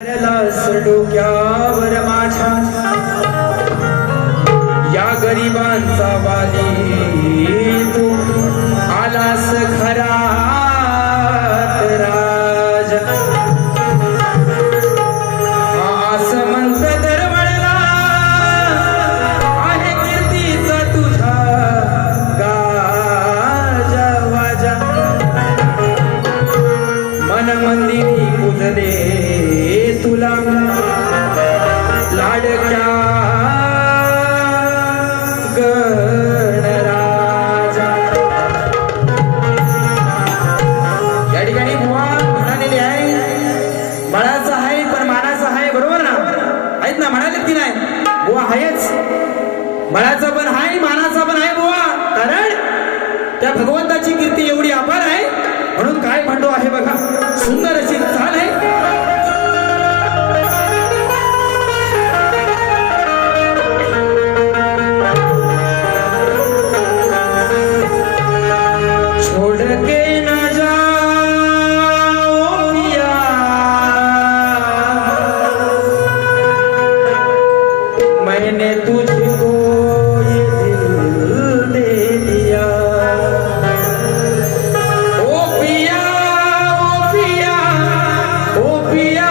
धरलास डोक्यावर माझ्या या गरिबांचा वाली. आहेत ना म्हणाले की नाही बुवा आहेच बळाचा पण आहे मानाचा पण आहे बुवा. कारण त्या भगवंताची कीर्ती एवढी अपार आहे म्हणून काय म्हणतो आहे बघा. सुंदर मैंने तुझको ये दिल दे दिया। ओ पिया ओ पिया ओ पिया।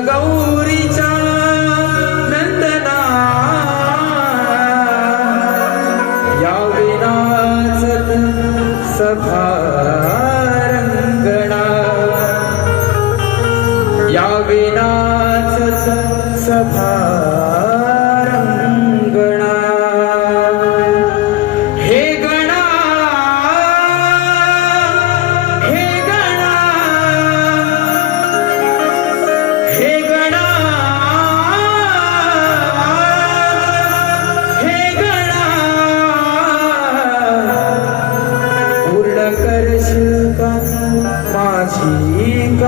शिवगौरीचा नंदना. या विनाचत सभा रंगणा. या विनाचत सभा ಈಗ